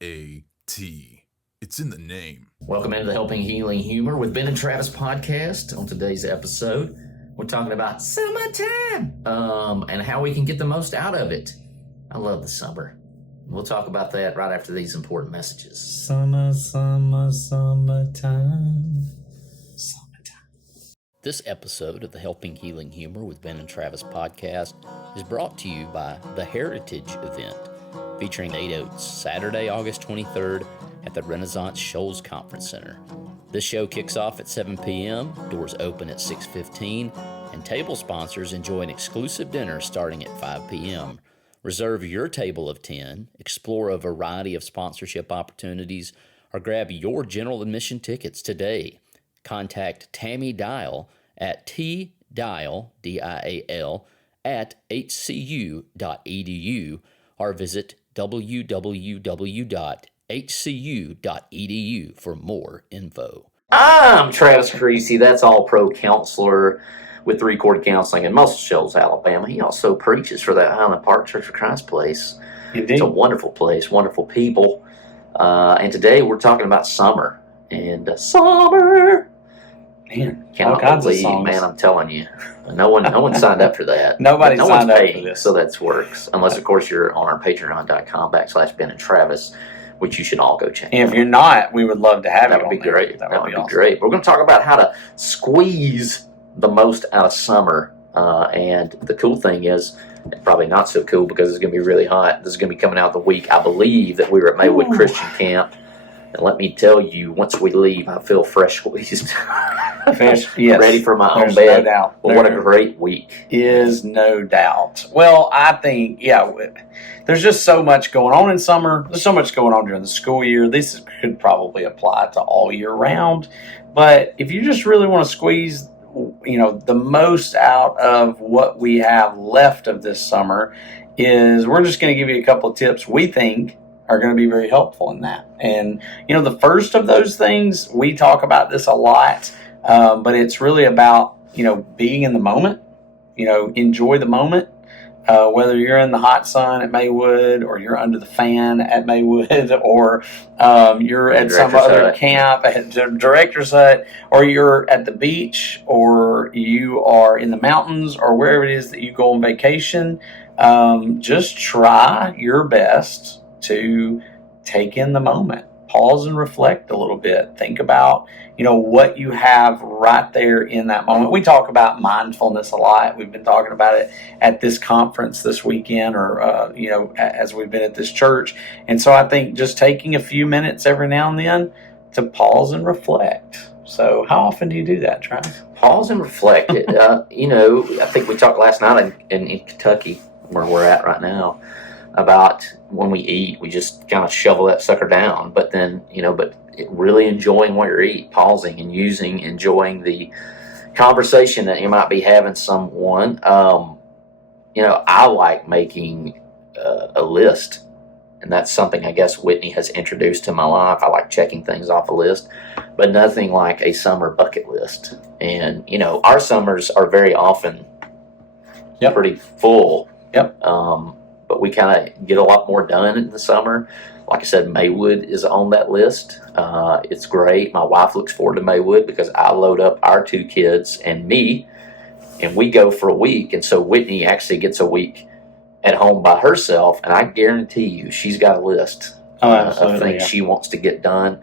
S-A-T. It's in the name. Welcome into the Helping Healing Humor with Ben and Travis podcast. On today's episode, we're talking about summertime and how we can get the most out of it. I love the summer. We'll talk about that right after these important messages. Summertime. This episode of the Helping Healing Humor with Ben and Travis podcast is brought to you by the Heritage Event, featuring 8 Oats, Saturday, August 23rd at the Renaissance Shoals Conference Center. This show kicks off at 7 p.m., doors open at 6:15, and table sponsors enjoy an exclusive dinner starting at 5 p.m. Reserve your table of 10, explore a variety of sponsorship opportunities, or grab your general admission tickets today. Contact Tammy Dial at tdial, D-I-A-L, at hcu.edu or visit www.hcu.edu for more info. I'm Travis Creasy. That's All Pro counselor with Three Chord Counseling in Muscle Shoals, Alabama. He also preaches for that Highland Park Church of Christ place. Indeed. It's a wonderful place, wonderful people. And today we're talking about summer. And summer. Man, Cannot all kinds believe, of songs. man, I'm telling you. No one signed up for that. Nobody no signed one's up paying, for this. so that works. Unless, of course, you're on our patreon.com/Ben and Travis, which you should all go check And out. if you're not, we would love to have That you would be on there. great. That That would be would be awesome. great. We're going to talk about how to squeeze the most out of summer. And the cool thing is, probably not so cool because it's going to be really hot. This is going to be coming out the week, I believe, that we were at Maywood Christian Camp. And let me tell you, once we leave, I feel fresh squeezed. Yes. Ready for my own There's bed. No doubt. Well, what a There great week. is no doubt. Well, I think, there's just so much going on in summer. There's so much going on during the school year. This could probably apply to all year round. But if you just really want to squeeze, the most out of what we have left of this summer, is we're just going to give you a couple of tips we think are going to be very helpful in that. And, the first of those things, we talk about this a lot, but it's really about, being in the moment, enjoy the moment, whether you're in the hot sun at Maywood or you're under the fan at Maywood or you're at some other camp at the director's hut or you're at the beach or you are in the mountains or wherever it is that you go on vacation. Just try your best to take in the moment, pause and reflect a little bit. Think about, what you have right there in that moment. We talk about mindfulness a lot. We've been talking about it at this conference this weekend or, as we've been at this church. And so I think just taking a few minutes every now and then to pause and reflect. So how often do you do that, Travis? Pause and reflect. I think we talked last night in Kentucky, where we're at right now, about when we eat, we just kind of shovel that sucker down. But then, really enjoying what you eat, pausing and enjoying the conversation that you might be having someone. I like making a list. And that's something I guess Whitney has introduced to my life. I like checking things off a list, but nothing like a summer bucket list. And, our summers are very often pretty full. Yep. But we kind of get a lot more done in the summer. Like I said, Maywood is on that list. It's great. My wife looks forward to Maywood because I load up our 2 kids and me, and we go for a week. And so Whitney actually gets a week at home by herself, and I guarantee you she's got a list of things she wants to get done,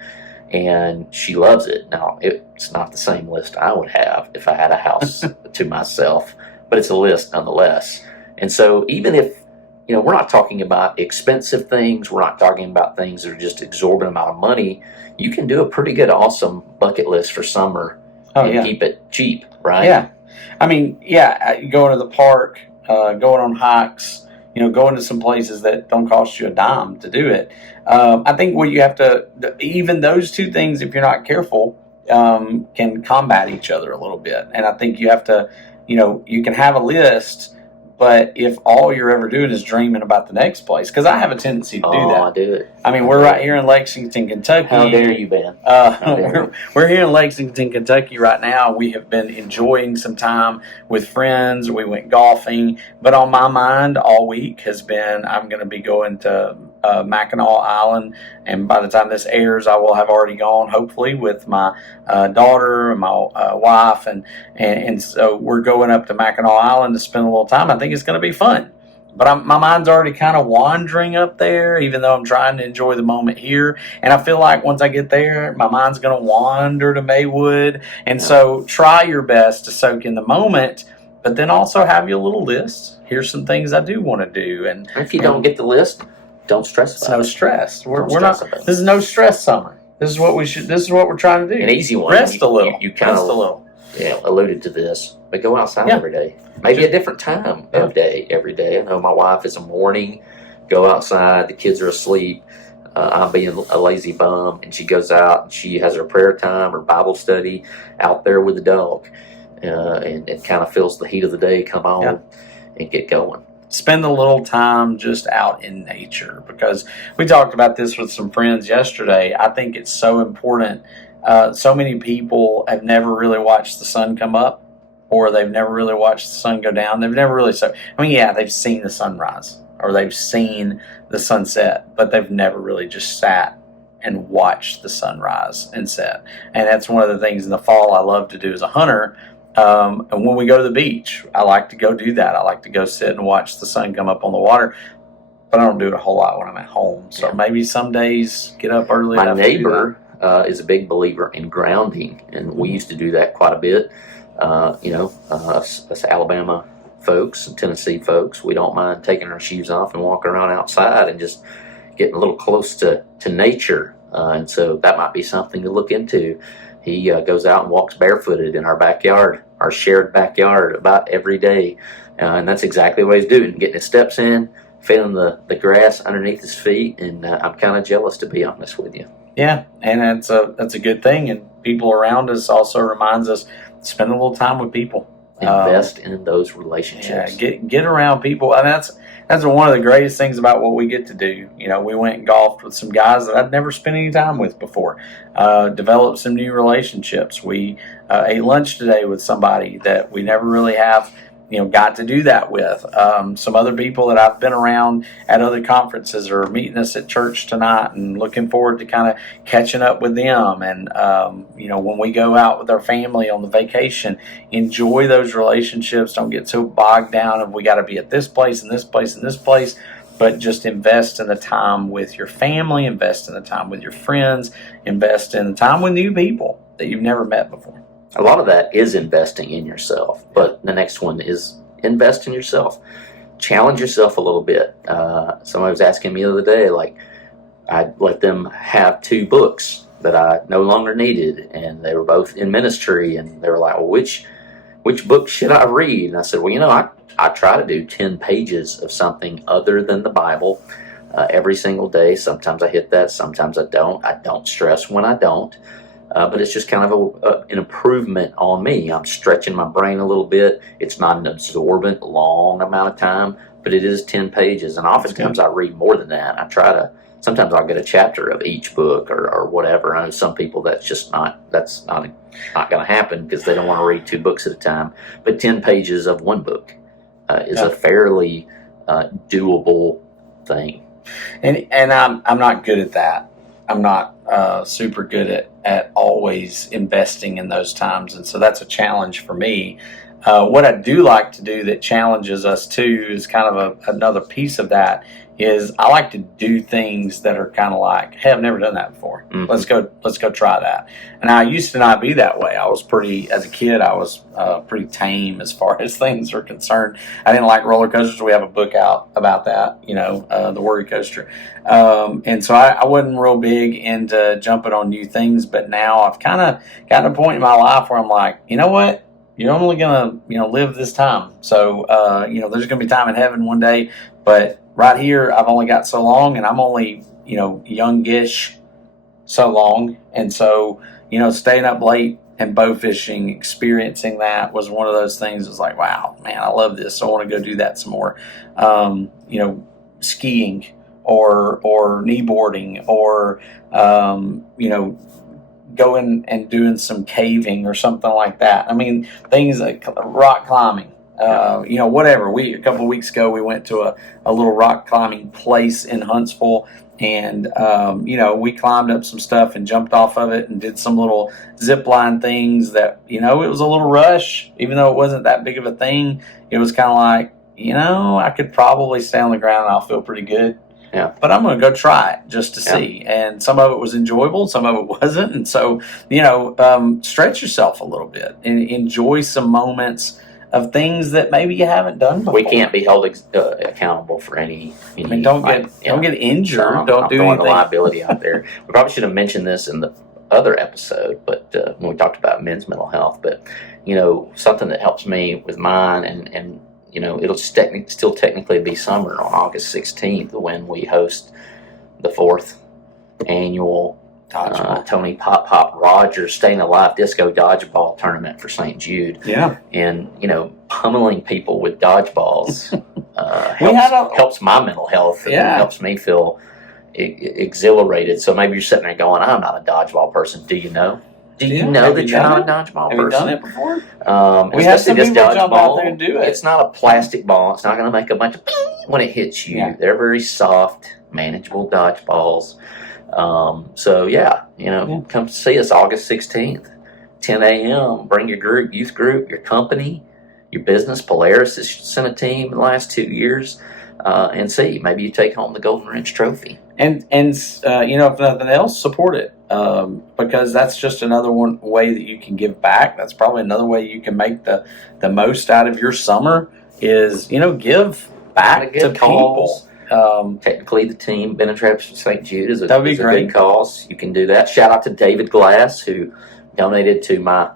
and she loves it. Now, it's not the same list I would have if I had a house to myself, but it's a list nonetheless. And so even if we're not talking about expensive things. We're not talking about things that are just exorbitant amount of money. You can do a pretty good, awesome bucket list for summer and keep it cheap, right? Yeah. I mean, going to the park, going on hikes, going to some places that don't cost you a dime to do it. I think what you have to, even those 2 things, if you're not careful, can combat each other a little bit. And I think you have to, you can have a list, but if all you're ever doing is dreaming about the next place, because I have a tendency to do that. I do it. I mean, we're right here in Lexington, Kentucky. How dare you, Ben? We're here in Lexington, Kentucky right now. We have been enjoying some time with friends. We went golfing. But on my mind all week has been, I'm going to be going to Mackinac Island, and by the time this airs, I will have already gone, hopefully, with my daughter and my wife, and so we're going up to Mackinac Island to spend a little time. I think it's going to be fun. But my mind's already kind of wandering up there, even though I'm trying to enjoy the moment here. And I feel like once I get there, my mind's going to wander to Maywood. And so try your best to soak in the moment, but then also have your little list. Here's some things I do want to do. And if you don't get the list, don't stress about it. No stress. We're stress not. about it. This is no stress summer. This is what we should. This is what we're trying to do. An easy one. Rest a little. You kind Rest a of little. alluded to this, but go outside Yeah. every day. Maybe a different time of day every day. I know my wife is a morning, go outside, the kids are asleep. I'm being a lazy bum, and she goes out and she has her prayer time or Bible study out there with the dog, and it kind of feels the heat of the day come on and get going. Spend a little time just out in nature, because we talked about this with some friends yesterday. I think it's so important. So many people have never really watched the sun come up, or they've never really watched the sun go down. They've never really they've seen the sunrise or they've seen the sunset, but they've never really just sat and watched the sunrise and set. And that's one of the things in the fall I love to do as a hunter. And when we go to the beach, I like to go do that. I like to go sit and watch the sun come up on the water, but I don't do it a whole lot when I'm at home. So maybe some days get up early. My neighbor is a big believer in grounding, and we used to do that quite a bit. Us Alabama folks and Tennessee folks, we don't mind taking our shoes off and walking around outside and just getting a little close to nature. And so that might be something to look into. He goes out and walks barefooted in our backyard, our shared backyard, about every day. And that's exactly what he's doing, getting his steps in, feeling the grass underneath his feet. And I'm kind of jealous, to be honest with you. Yeah, and that's a good thing. And people around us also reminds us, spend a little time with people. Invest in those relationships. Yeah, get around people. And that's one of the greatest things about what we get to do. You know, we went and golfed with some guys that I'd never spent any time with before. Developed some new relationships. We ate lunch today with somebody that we never really have, got to do that with. Some other people that I've been around at other conferences are meeting us at church tonight, and looking forward to kind of catching up with them. And, when we go out with our family on the vacation, enjoy those relationships. Don't get so bogged down if we got to be at this place and this place and this place, but just invest in the time with your family, invest in the time with your friends, invest in the time with new people that you've never met before. A lot of that is investing in yourself, but the next one is invest in yourself. Challenge yourself a little bit. Somebody was asking me the other day, like, I let them have 2 books that I no longer needed, and they were both in ministry, and they were like, well, which book should I read? And I said, well, I try to do 10 pages of something other than the Bible every single day. Sometimes I hit that, sometimes I don't. I don't stress when I don't. But it's just kind of an improvement on me. I'm stretching my brain a little bit. It's not an absorbent, long amount of time, but it is 10 pages. And oftentimes I read more than that. Sometimes I'll get a chapter of each book or whatever. I know some people that's not going to happen because they don't want to read 2 books at a time. But 10 pages of one book is a fairly doable thing. And I'm not good at that. I'm not super good at always investing in those times, and so that's a challenge for me. What I do like to do that challenges us too is kind of another piece of that is I like to do things that are kind of like, hey, I've never done that before. Mm-hmm. Let's go try that. And I used to not be that way. As a kid, I was pretty tame as far as things are concerned. I didn't like roller coasters. We have a book out about that, the Worry Coaster. And so I wasn't real big into jumping on new things, but now I've kind of gotten a point in my life where I'm like, you know what? You're only going to, live this time. So, there's going to be time in heaven one day, but right here, I've only got so long, and I'm only, youngish so long. And so, staying up late and bow fishing, experiencing that was one of those things. It's like, wow, man, I love this. So I want to go do that some more. Skiing or kneeboarding or, going and doing some caving or something like that. I mean, things like rock climbing. Whatever. A couple of weeks ago, we went to a little rock climbing place in Huntsville, and we climbed up some stuff and jumped off of it and did some little zip line things that, it was a little rush, even though it wasn't that big of a thing. It was kind of like, I could probably stay on the ground and I'll feel pretty good. Yeah. But I'm going to go try it just to see. And some of it was enjoyable, some of it wasn't. And so, stretch yourself a little bit and enjoy some moments of things that maybe you haven't done before. We can't be held accountable for any. Don't get injured. I'm don't do throwing anything. the liability out there. We probably should have mentioned this in the other episode, but when we talked about men's mental health. But something that helps me with mine, and it'll still technically be summer on August 16th when we host the 4th annual Tony Pop Rogers Staying Alive Disco Dodgeball Tournament for St. Jude. Yeah. And, pummeling people with dodgeballs helps my mental health. Yeah. It helps me feel exhilarated. So maybe you're sitting there going, I'm not a dodgeball person. Do you know? Do you know that you're not a dodgeball person? Have you done it before? We have some people jump out there and do it. It's not a plastic ball. It's not going to make a bunch of ping when it hits you. Yeah. They're very soft, manageable dodgeballs. Come see us August 16th, 10 a.m. Bring your youth group, your company, your business. Polaris has sent a team in the last 2 years, and see, maybe you take home the Golden Wrench Trophy. And if nothing else, support it, because that's just another way that you can give back. That's probably another way you can make the most out of your summer is, give back to people. Technically, the team, Ben and Travis from St. Jude, is a good cause. You can do that. Shout out to David Glass, who donated to my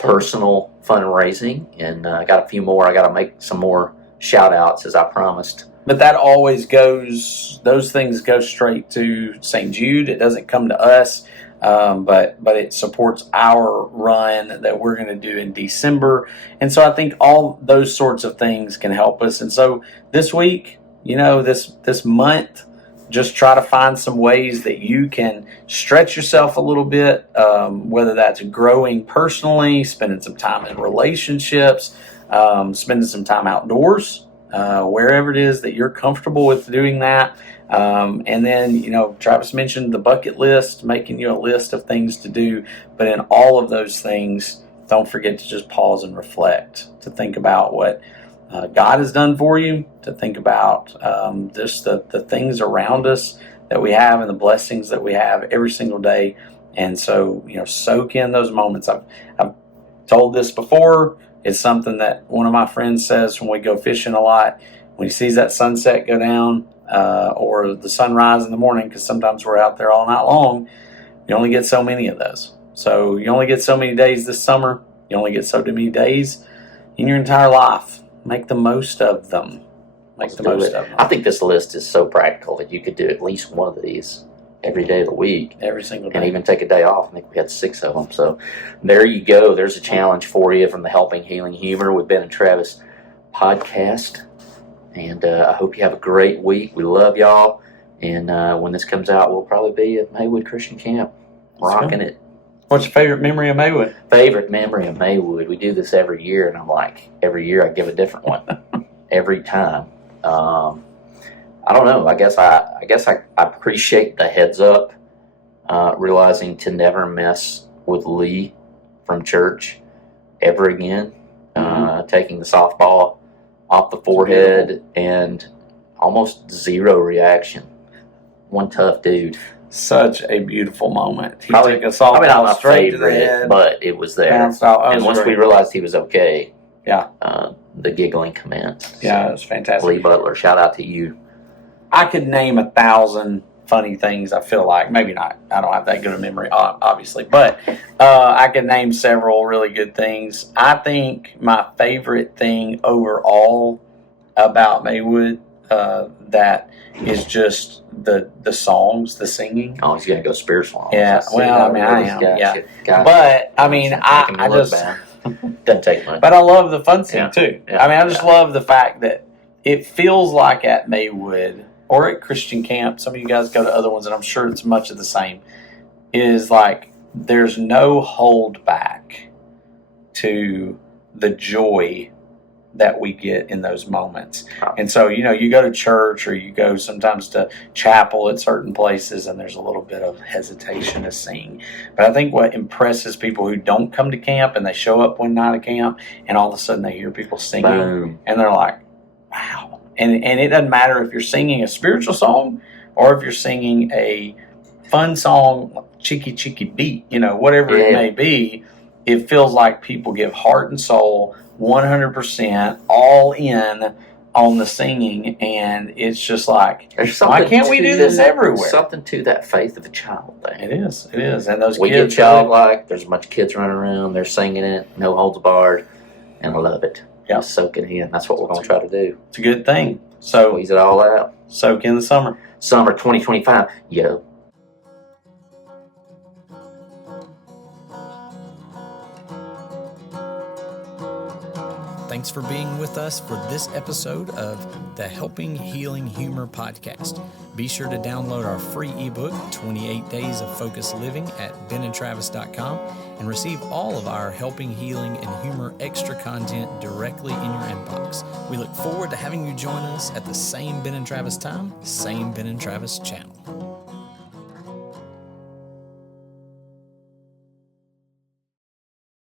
personal fundraising, and I got a few more. I got to make some more shout outs as I promised. But that always those things go straight to St. Jude. It doesn't come to us, but it supports our run that we're going to do in December. And so I think all those sorts of things can help us. And so this week, this month, just try to find some ways that you can stretch yourself a little bit, whether that's growing personally, spending some time in relationships, spending some time outdoors, wherever it is that you're comfortable with doing that. And then, Travis mentioned the bucket list, making you a list of things to do. But in all of those things, don't forget to just pause and reflect, to think about what God has done for you, to think about just the things around us that we have and the blessings that we have every single day. And so, soak in those moments. I've told this before. It's something that one of my friends says when we go fishing a lot. When he sees that sunset go down or the sunrise in the morning, because sometimes we're out there all night long, you only get so many of those. So you only get so many days this summer. You only get so many days in your entire life. Make the most of them. Make the most of them. I think this list is so practical that you could do at least one of these every day of the week. Every single day. And even take a day off. I think we had 6 of them. So there you go. There's a challenge for you from the Helping Healing Humor with Ben and Travis podcast. And I hope you have a great week. We love y'all. And when this comes out, we'll probably be at Maywood Christian Camp, rocking it. What's your favorite memory of Maywood? Favorite memory of Maywood? We do this every year, and I'm like, every year I give a different one. Every time. I don't know. I guess I appreciate the heads up, realizing to never mess with Lee from church ever again. Taking the softball off the forehead and almost zero reaction. One tough dude. Such a beautiful moment. He probably took a softball not my straight favorite, to the head, but it was there. And once we realized he was okay, the giggling commenced. Yeah, it was fantastic. Lee Butler, shout out to you. I could name 1,000 funny things. I feel like maybe not. I don't have that good a memory, obviously, but I could name several really good things. I think my favorite thing overall about Maywood that is just the songs, the singing. Oh, he's gonna go spiritual. Yeah, well, I mean, I am. Yeah, but I mean, I just doesn't take much. But I love the fun scene too. I mean, I just love the fact that it feels like at Maywood or at Christian Camp. Some of you guys go to other ones, and I'm sure it's much of the same. Is like there's no hold back to the joy that we get in those moments. And so, you go to church or you go sometimes to chapel at certain places and there's a little bit of hesitation to sing. But I think what impresses people who don't come to camp and they show up one night at camp and all of a sudden they hear people singing Boom. and they're like, wow. And it doesn't matter if you're singing a spiritual song or if you're singing a fun song, cheeky, cheeky beat, whatever it may be, it feels like people give heart and soul 100% all in on the singing, and it's just like, why can't we do this everywhere? Something to that faith of a child thing. It is. And those we kids get childlike. There's a bunch of kids running around. They're singing it, no holds barred, and I love it. Yeah, soak it in. That's what we're going to try to do. It's a good thing. So squeeze it all out. Soak in the summer. Summer 2025. Yo. Thanks for being with us for this episode of the Helping Healing Humor podcast. Be sure to download our free ebook, 28 Days of Focused Living, at benandtravis.com and receive all of our Helping Healing and Humor extra content directly in your inbox. We look forward to having you join us at the same Ben and Travis time, same Ben and Travis channel.